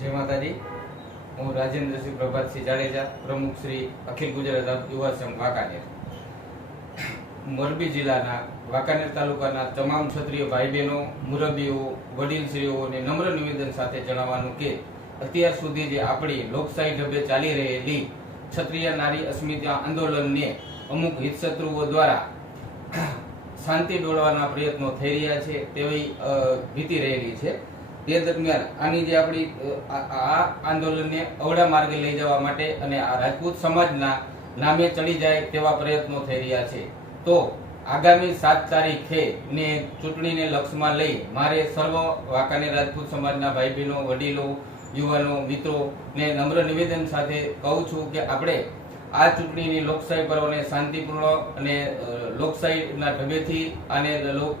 जय माताजी। हूँ राजेन्द्र सिंह प्रभात सिंह जाडेजा, प्रमुख श्री अखिल गुजरात युवा संघ वाकानेर। मोरबी जिल्लाना वाकानेर तालुकाना तमाम क्षत्रिय भाई बहनों, मुरब्बीओ, वडीलश्रीओ ने नम्र निवेदन साथे जणाववानुं के અત્યાર સુધી જે આપણી લોકશાહી ઢબે ચાલી રહેલી ક્ષત્રિય નારી અસ્મિતા આંદોલનને અમુક હિતશત્રુઓ દ્વારા શાંતિ ડોળવાના પ્રયત્નો થઈ રહ્યા છે તેવી ભીતિ રહેલી છે। તે દરમિયાન આની જે આપણી આ આંદોલનને અવળા માર્ગે લઈ જવા માટે અને આ રાજપૂત સમાજના નામે ચડી જાય તેવા પ્રયત્નો થઈ રહ્યા છે। તો આગામી 7 તારીખે ને ચૂંટણીને લક્ષમાં લઈ મારે સર્વ વાંકાનેર રાજપૂત સમાજના ભાઈ બહેનો, વડીલો, યુવાનો, મિત્રો ને નમ્ર નિવેદન સાથે કહું છું કે આપણે આ ચૂંટણીની લોકશાહી પર્વને શાંતિપૂર્ણ અને લોકશાહીના ઢબેથી આને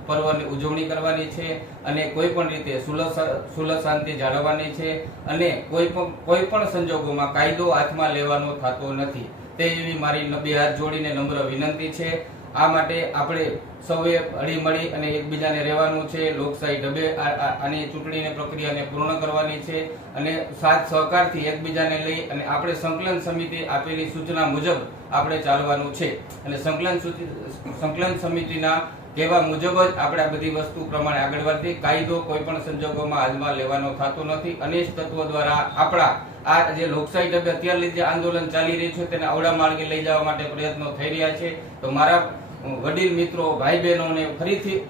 પર્વની ઉજવણી કરવાની છે અને કોઈ પણ રીતે સુલભ શાંતિ જાળવવાની છે અને કોઈ પણ સંજોગોમાં કાયદો હાથમાં લેવાનો થતો નથી। તે એવી મારી બે હાથ જોડીને નમ્ર વિનંતી છે। આ માટે આપણે સૌએ હળીમળી અને એકબીજાને રહેવાનું છે। લોકશાહી ઢબે આની ચૂંટણીની પ્રક્રિયાને પૂર્ણ કરવાની છે અને સાથ સહકારથી એકબીજાને લઈ અને આપણે સંકલન સમિતિ આપેલી સૂચના મુજબ આપણે ચાલવાનું છે અને સંકલન સમિતિના કહેવા મુજબ જ આપણે આ બધી વસ્તુ પ્રમાણે આગળ વધતી। કાયદો કોઈ પણ સંજોગોમાં હાથમાં લેવાનો થતો નથી। અનિષ્ટ તત્વો દ્વારા આપણા આ જે લોકશાહી ઢબે અત્યારે જે આંદોલન ચાલી રહ્યું છે તેને અવળા માર્ગે લઈ જવા માટે પ્રયત્નો થઈ રહ્યા છે। તો મારા વડીલ મિત્રો, ભાઈ બહેનોને ફરીથી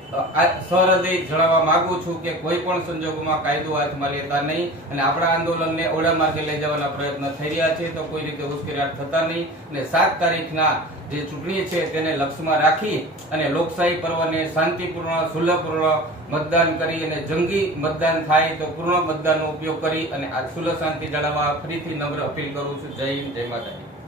સહૃદય જણાવવા માંગુ છું કે કોઈ પણ સંજોગોમાં કાયદો હાથમાં લેતા નહીં અને આપણા આંદોલનને અવળા માર્ગે લઈ જવાના પ્રયત્ન થઈ રહ્યા છે। તો કોઈ રીતે ઉશ્કેરાટ થતા નહીં અને 7 તારીખના જે ચૂંટણી છે તેને લક્ષ્યમાં રાખી અને લોકશાહી પર્વને શાંતિપૂર્ણ, સુલભપૂર્ણ મતદાન કરી અને જંગી મતદાન થાય તો પૂર્ણ મતદાનનો ઉપયોગ કરી અને આ સુલભ શાંતિ જાળવવા ફરીથી નમ્ર અપીલ કરું છું। જય હિન્દ, જય માતાજી।